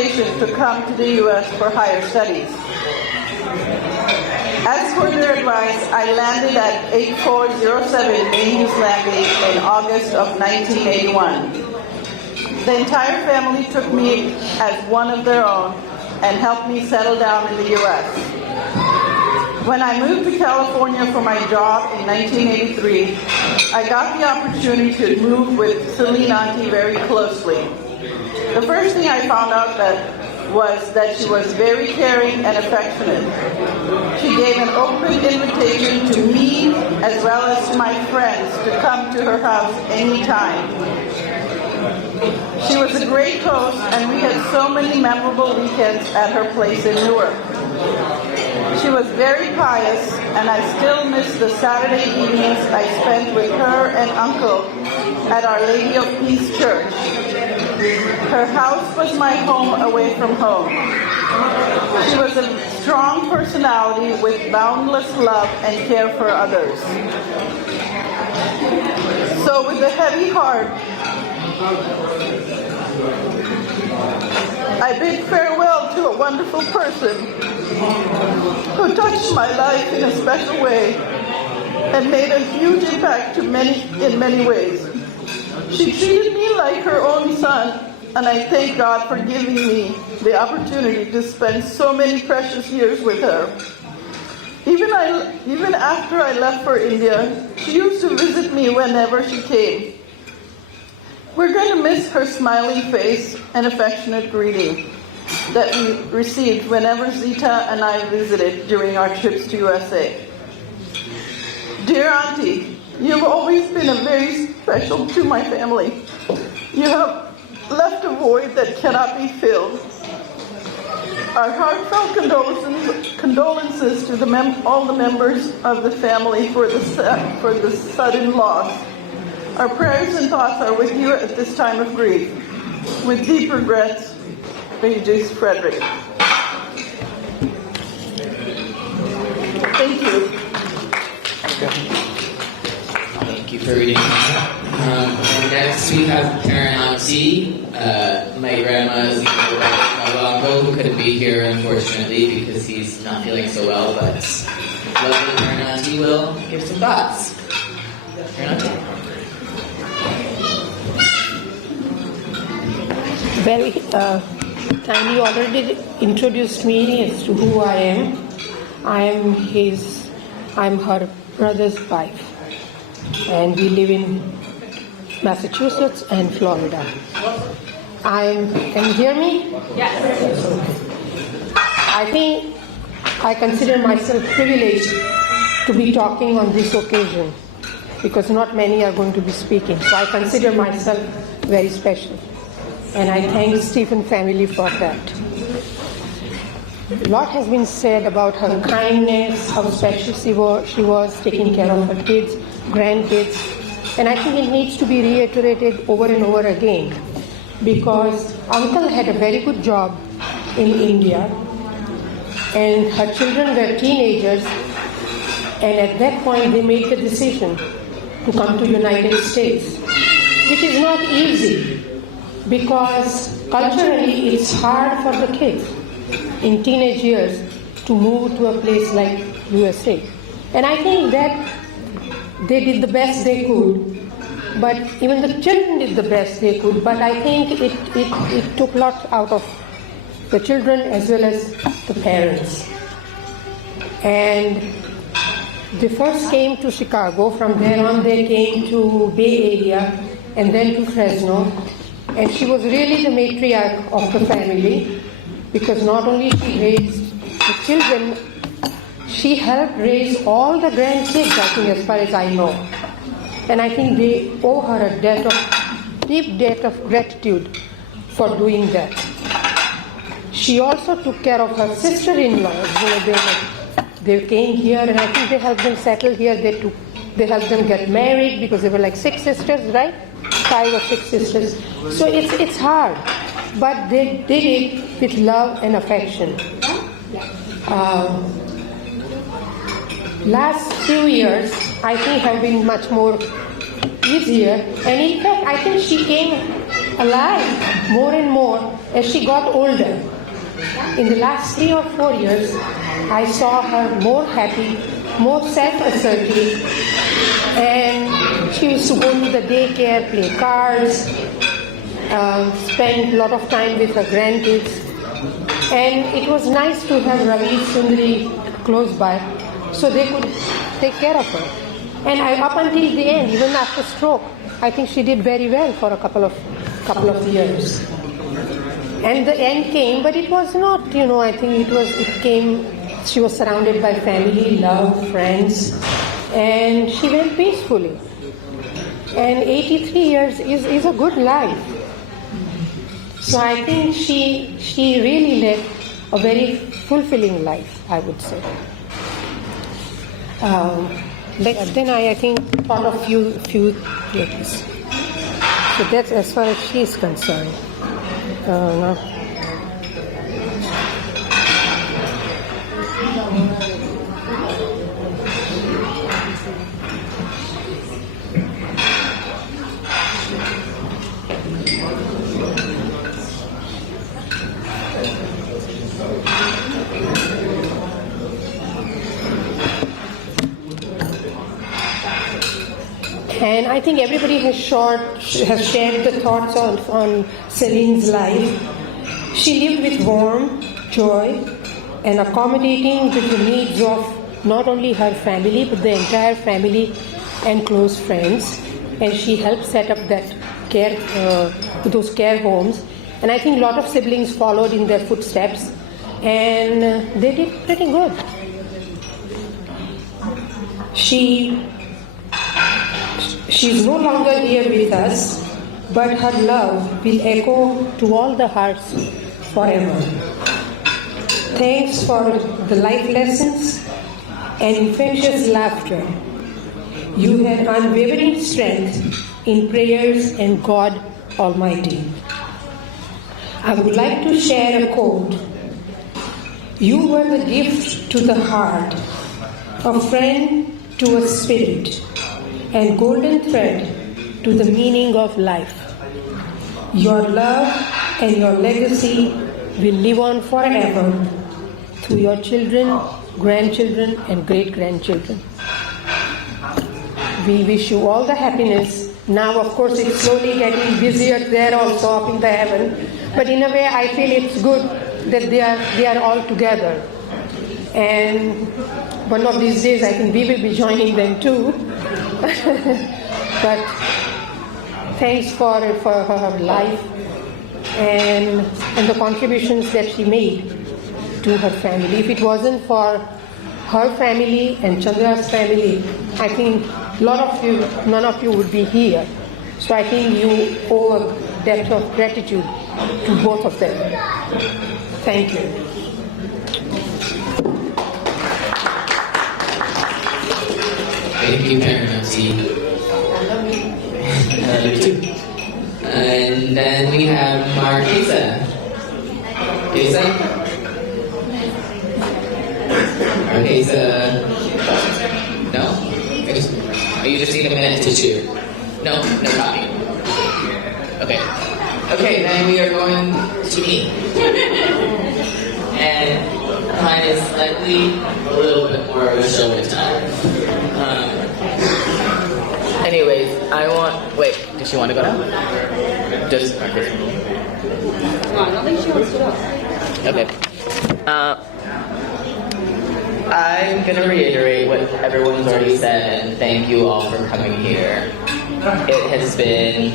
invitation to come to the U.S. for higher studies. As for their advice, I landed at 8407 Mayhews Landing in August of 1981. The entire family took me as one of their own and helped me settle down in the U.S. When I moved to California for my job in 1983, I got the opportunity to move with Celine Auntie very closely. The first thing I found out was that she was very caring and affectionate. She gave an open invitation to me as well as to my friends to come to her house anytime. She was a great host, and we had so many memorable weekends at her place in Newark. She was very pious, and I still miss the Saturday evenings I spent with her and Uncle at Our Lady of Peace Church. Her house was my home away from home. She was a strong personality with boundless love and care for others. So with a heavy heart, I bid farewell to a wonderful person who touched my life in a special way and made a huge impact in many ways. She treated me like her own son, and I thank God for giving me the opportunity to spend so many precious years with her. Even after I left for India, she used to visit me whenever she came. We're going to miss her smiling face and affectionate greeting that we received whenever Zita and I visited during our trips to USA. Dear Auntie, you've always been very special to my family. You have left a void that cannot be filled. Our heartfelt condolences to all the members of the family for the sudden loss. Our prayers and thoughts are with you at this time of grief. With deep regrets, Regis Frederick. Thank you. Thank you for reading that. Next we have Karen Auntie, my grandma's uncle, who couldn't be here unfortunately because he's not feeling so well, but lovely Karen Auntie will give some thoughts. Karen Auntie. Well, Tandy already introduced me as to who I am. I'm her brother's wife, and we live in Massachusetts and Florida. Can you hear me? Yes. I think I consider myself privileged to be talking on this occasion because not many are going to be speaking. So I consider myself very special. And I thank Stephen family for that. A lot has been said about her kindness, how special she was taking care of her kids, grandkids. And I think it needs to be reiterated over and over again because Uncle had a very good job in India and her children were teenagers, and at that point they made the decision to come to United States, which is not easy because culturally it's hard for the kids in teenage years to move to a place like USA. And I think that they did the best they could, but even the children did the best they could, but I think it took a lot out of the children as well as the parents. And they first came to Chicago, from there on they came to Bay Area and then to Fresno. And she was really the matriarch of the family because not only she raised the children, she helped raise all the grandkids, I think, as far as I know. And I think they owe her a deep debt of gratitude for doing that. She also took care of her sister-in-laws. They came here, and I think they helped them settle here. They helped them get married because they were like 6 sisters, right? 5 or 6 sisters. So it's hard, but they did it with love and affection. Last few years, I think have been much more easier, and in fact, I think she came alive more and more as she got older, in the last 3 or 4 years, I saw her more happy, more self-assertive, and she used to go to the daycare, play cards, spend a lot of time with her grandkids. And it was nice to have Ravi Sundari close by so they could take care of her. And up until the end, even after stroke, I think she did very well for a couple of years. And the end came, but it was not, I think it came, she was surrounded by family, love, friends, and she went peacefully. And 83 years is a good life. So I think she really led a very fulfilling life, I would say. But then I think thought of few things. So that's as far as she is concerned. And I think everybody has shared the thoughts on Celine's life. She lived with warmth, joy, and accommodating to the needs of not only her family, but the entire family and close friends. And she helped set up that those care homes. And I think a lot of siblings followed in their footsteps, and they did pretty good. She's no longer here with us, but her love will echo to all the hearts forever. Thanks for the life lessons and infectious laughter. You had unwavering strength in prayers and God Almighty. I would like to share a quote. You were the gift to the heart, a friend to a spirit, and golden thread to the meaning of life. Your love and your legacy will live on forever through your children, grandchildren, and great-grandchildren. We wish you all the happiness. Now, of course, it's slowly getting busier there also up in the heaven. But in a way, I feel it's good that they are all together. And one of these days, I think we will be joining them too. But thanks for her life and the contributions that she made to her family. If it wasn't for her family and Chandra's family, I think none of you would be here. So I think you owe a debt of gratitude to both of them. Thank you. Thank you, Paramountcy. I love you too. And then we have Marquesa. Marquesa? Marquesa. No? You just need a minute to cheer. No copy. Okay, then we are going to me. And mine is slightly a little bit more of a show and tell. Anyways, wait, does she want to go now? Does Marquesa? No, I don't think she wants to go. Okay. I'm going to reiterate what everyone's already said, and thank you all for coming here. It has been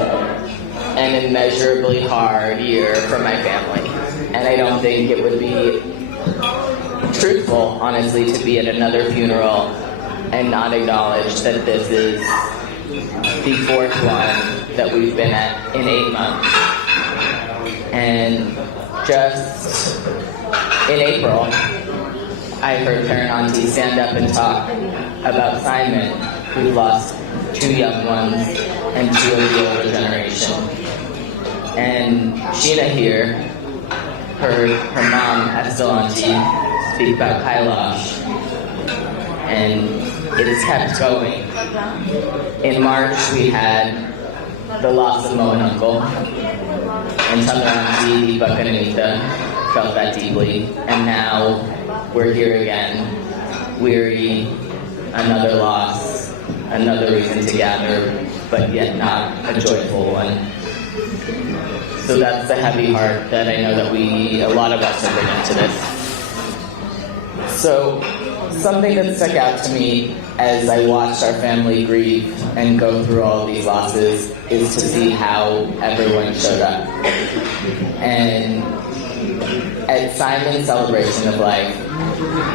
an immeasurably hard year for my family, and I don't think it would be truthful, honestly, to be at another funeral and not acknowledge that this is the fourth one that we've been at in 8 months. And just in April, I heard Parent Auntie stand up and talk about Simon, who lost 2 young ones and 2 of the older generation. And Sheena here heard her mom, Estelle Auntie, speak about Kailash. And it has kept going. In March, we had the loss of Mo and Uncle. and Tamarante, Di Bacanita felt that deeply. And now we're here again, weary, another loss, another reason to gather, but yet not a joyful one. So that's the heavy heart that I know that a lot of us are bringing to this. So something that stuck out to me as I watched our family grieve and go through all these losses is to see how everyone showed up. And at Simon's celebration of life,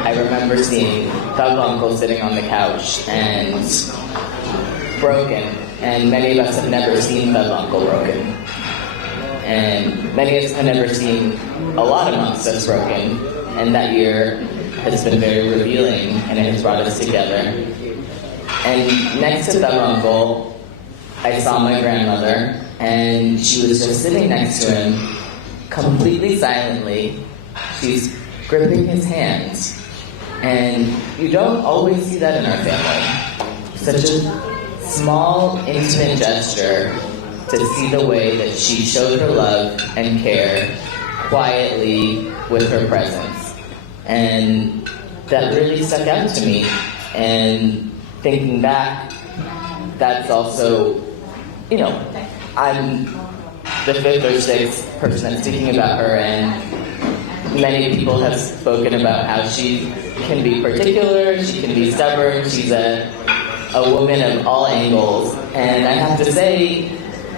I remember seeing Thug Uncle sitting on the couch and broken, and many of us have never seen Thug Uncle broken. And many of us have never seen a lot amongst us broken, and that year has been very revealing, and it has brought us together. And next to Thug Uncle, I saw my grandmother, and she was just sitting next to him, completely silently. She's gripping his hands. And you don't always see that in our family. Such a small, intimate gesture to see the way that she showed her love and care quietly with her presence. And that really stuck out to me. And thinking back, that's also, I'm the fifth or sixth person that's thinking about her, and many people have spoken about how she can be particular, she can be stubborn, she's a woman of all angles. And I have to say,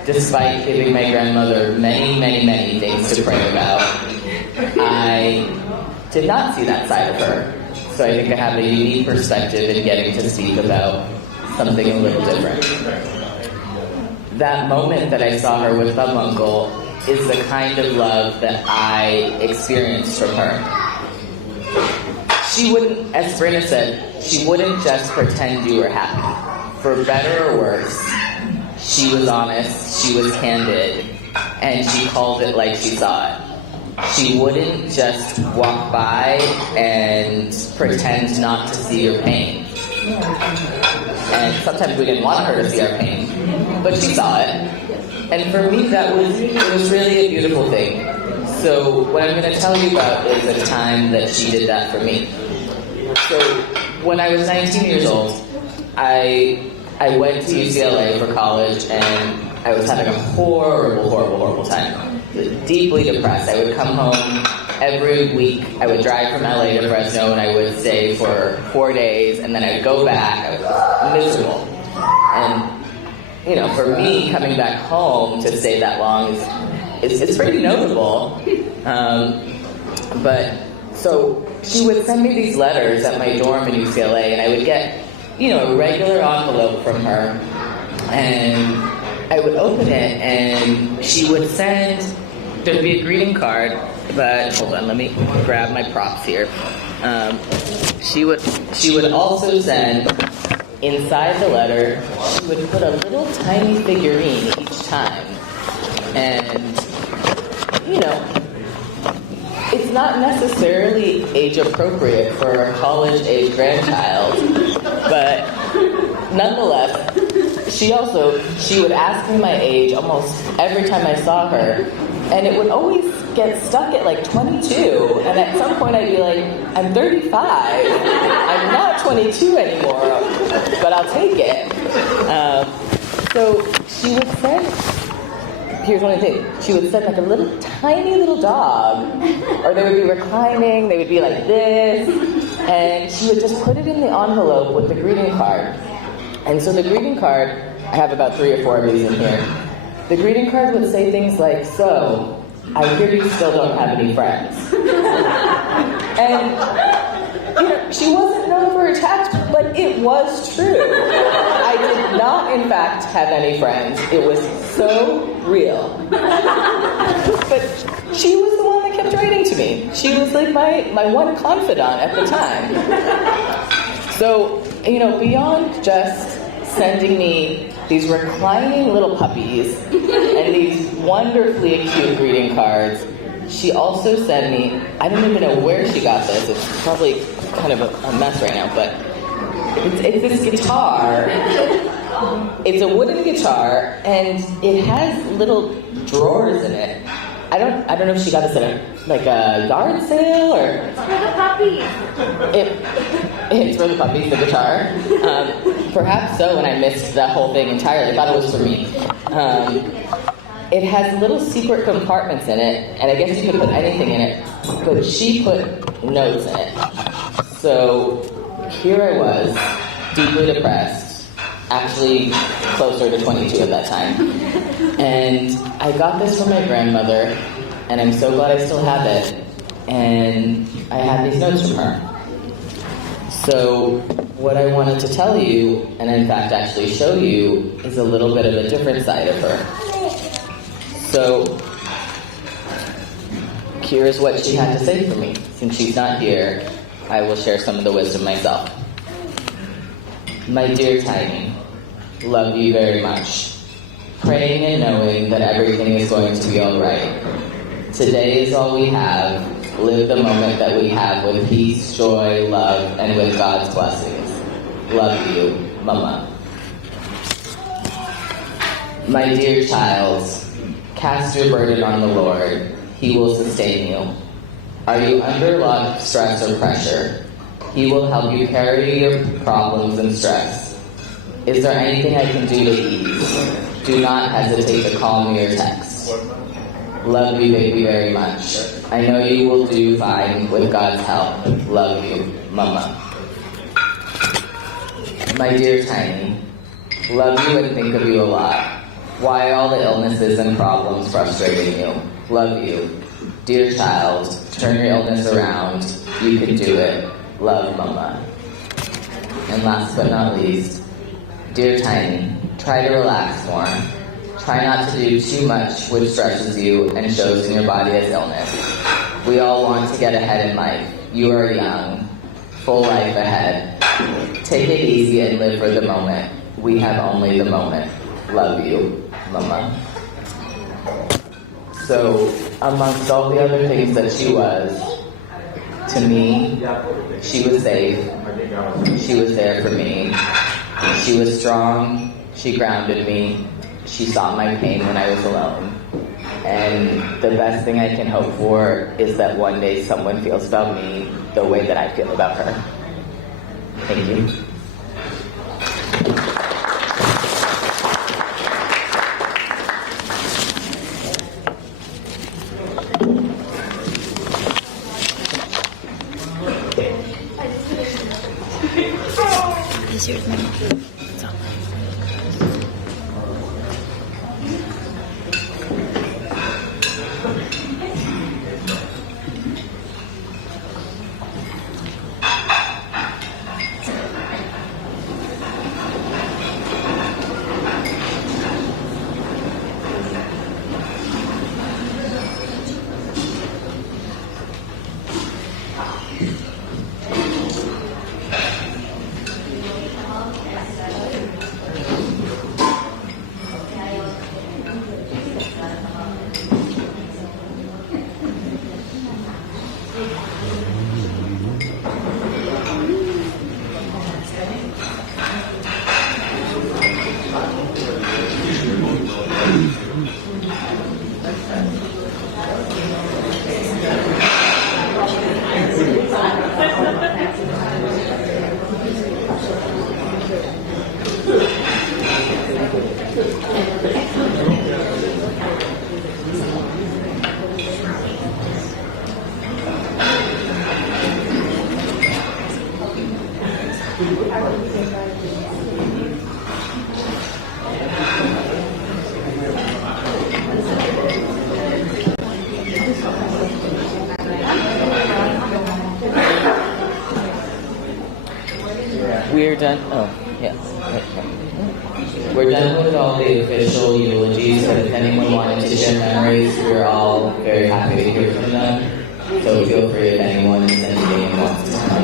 despite giving my grandmother many, many, many things to pray about, I did not see that side of her. So I think I have a unique perspective in getting to speak about something a little different. That moment that I saw her with Thug Uncle is the kind of love that I experienced from her. She wouldn't, as Brenna said, she wouldn't just pretend you were happy. For better or worse, she was honest, she was candid, and she called it like she saw it. She wouldn't just walk by and pretend not to see your pain. And sometimes we didn't want her to see our pain, but she saw it. And for me, it was really a beautiful thing. So what I'm going to tell you about is a time that she did that for me. So when I was 19 years old, I went to UCLA for college, and I was having a horrible, horrible, horrible time. Deeply depressed. I would come home every week. I would drive from LA to Fresno, and I would stay for 4 days, and then I'd go back. I was miserable. And, for me, coming back home to stay that long it's pretty notable. But, so she would send me these letters at my dorm in UCLA, and I would get, a regular envelope from her, and I would open it, and she would send, there'd be a greeting card, but hold on, let me grab my props here. She would also send, inside the letter, she would put a little tiny figurine each time. And, it's not necessarily age appropriate for a college-age grandchild, but nonetheless, she would ask me my age almost every time I saw her, and it would always get stuck at like 22, and at some point I'd be like, I'm 35, I'm not 22 anymore, but I'll take it. So she would send, here's one of the things, she would send like a little tiny little dog, or they would be reclining, they would be like this, and she would just put it in the envelope with the greeting card. And so the greeting card, I have about 3 or 4 of these in here. The greeting card would say things like, so, I hear you still don't have any friends. And, she wasn't known for her tact, but it was true. I did not, in fact, have any friends. It was so real. But she was the one that kept writing to me. She was like my one confidant at the time. So, beyond just sending me these reclining little puppies and these wonderfully cute greeting cards, she also sent me, I don't even know where she got this, it's probably kind of a mess right now, but it's this guitar. It's a wooden guitar, and it has little drawers in it, I don't know if she got this at a yard sale or. It's for the puppies. It's for the puppies, the guitar. Perhaps so, and I missed that whole thing entirely. I thought it was for me. It has little secret compartments in it, and I guess you could put anything in it, but she put notes in it. So here I was, deeply depressed, actually closer to 22 at that time. And I got this from my grandmother, and I'm so glad I still have it. And I have these notes from her. So what I wanted to tell you, and in fact actually show you, is a little bit of a different side of her. So here's what she had to say for me. Since she's not here, I will share some of the wisdom myself. My dear Tiny, love you very much. Praying and knowing that everything is going to be all right. Today is all we have. Live the moment that we have with peace, joy, love, and with God's blessings. Love you, Mama. My dear child, cast your burden on the Lord. He will sustain you. Are you under a lot of stress or pressure? He will help you carry your problems and stress. Is there anything I can do to ease? Do not hesitate to call me or text. Love you, baby, very much. I know you will do fine with God's help. Love you, Mama. My dear Tiny, love you and think of you a lot. Why all the illnesses and problems frustrating you? Love you. Dear child, turn your illness around. You can do it. Love, Mama. And last but not least, dear Tiny, try to relax more. Try not to do too much which stresses you and shows in your body as illness. We all want to get ahead in life. You are young. Full life ahead. Take it easy and live for the moment. We have only the moment. Love you, Mama. So, amongst all the other things that she was, to me, she was safe. She was there for me. She was strong. She grounded me. She saw my pain when I was alone. And the best thing I can hope for is that one day someone feels about me the way that I feel about her. Thank you. Is yours, Mama? It's on. We're done. Oh, yeah. We're done with all the official eulogies, but if anyone wanted to share memories, we're all very happy to hear from them. So feel free if anyone is sending and wants to come.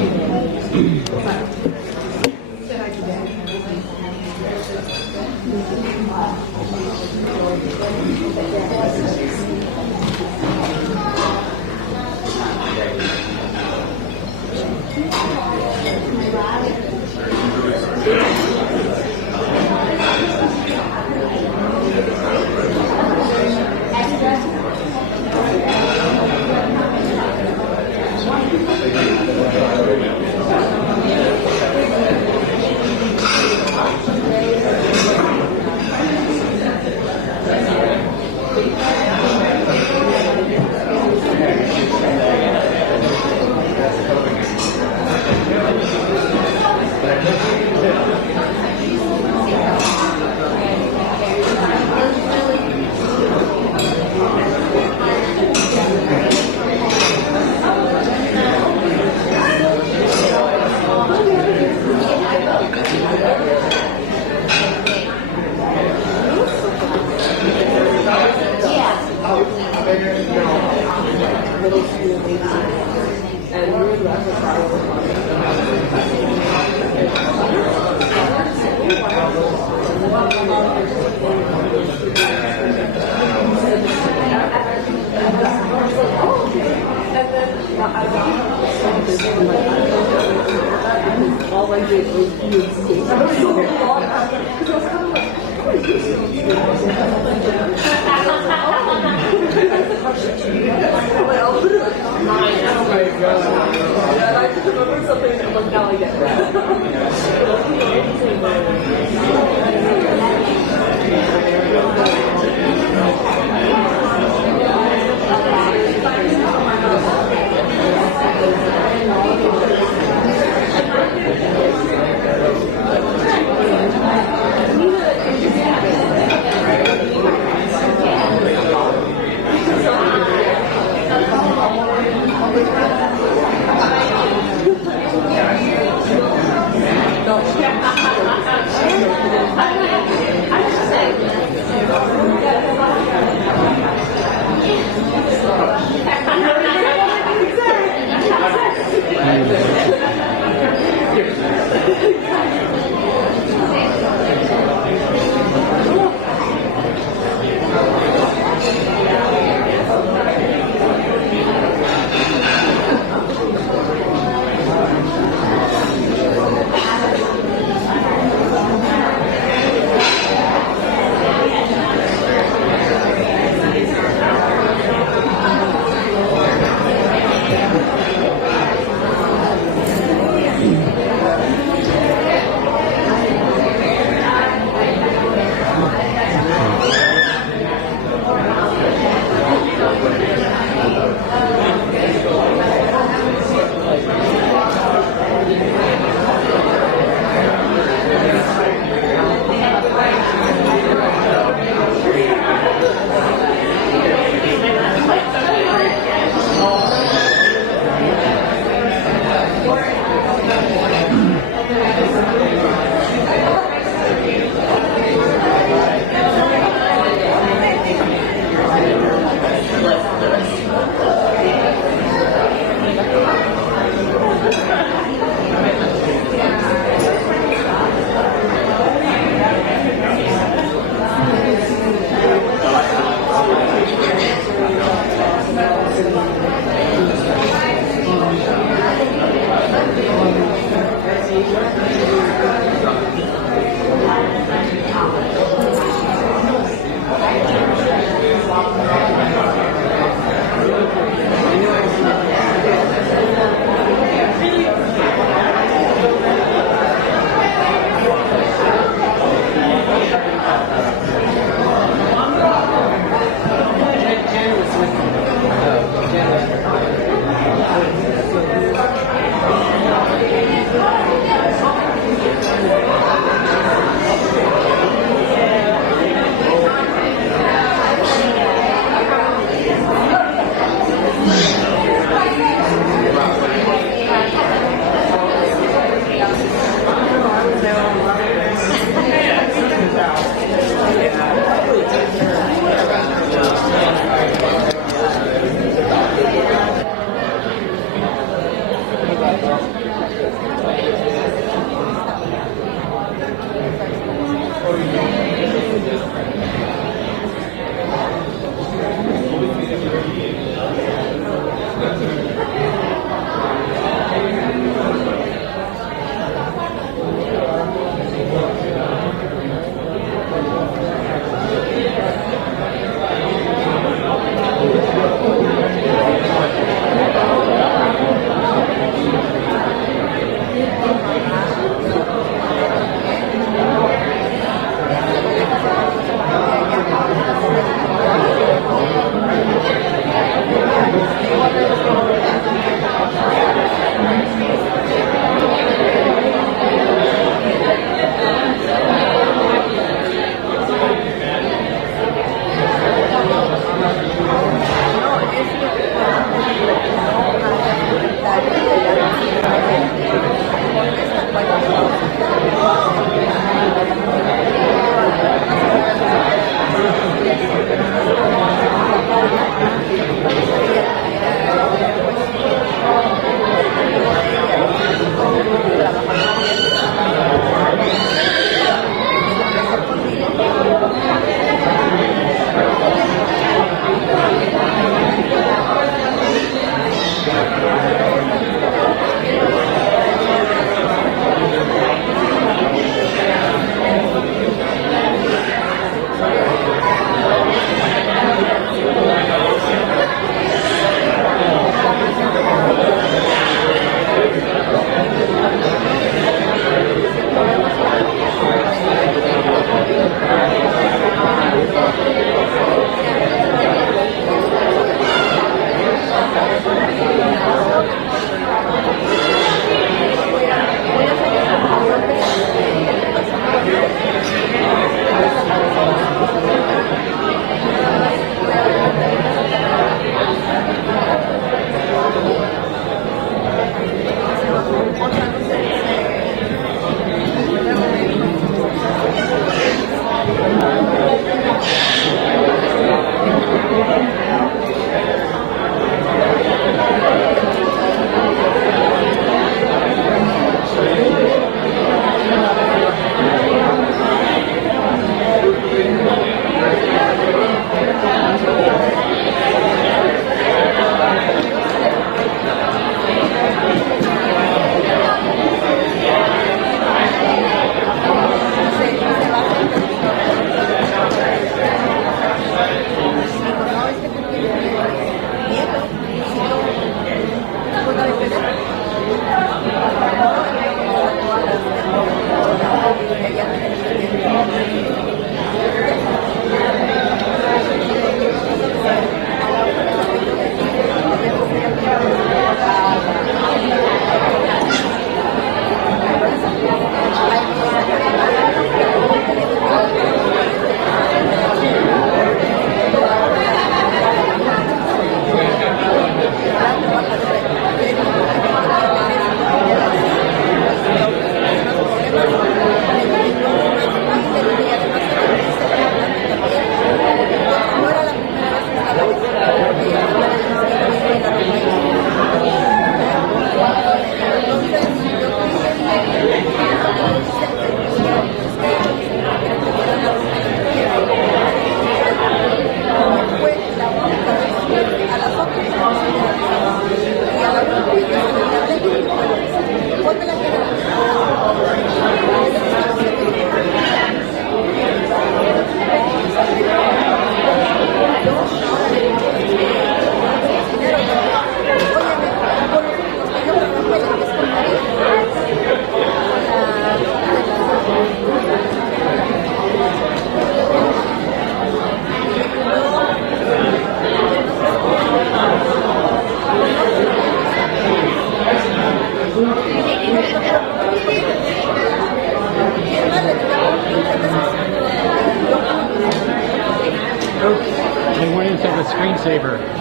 They went into the screensaver.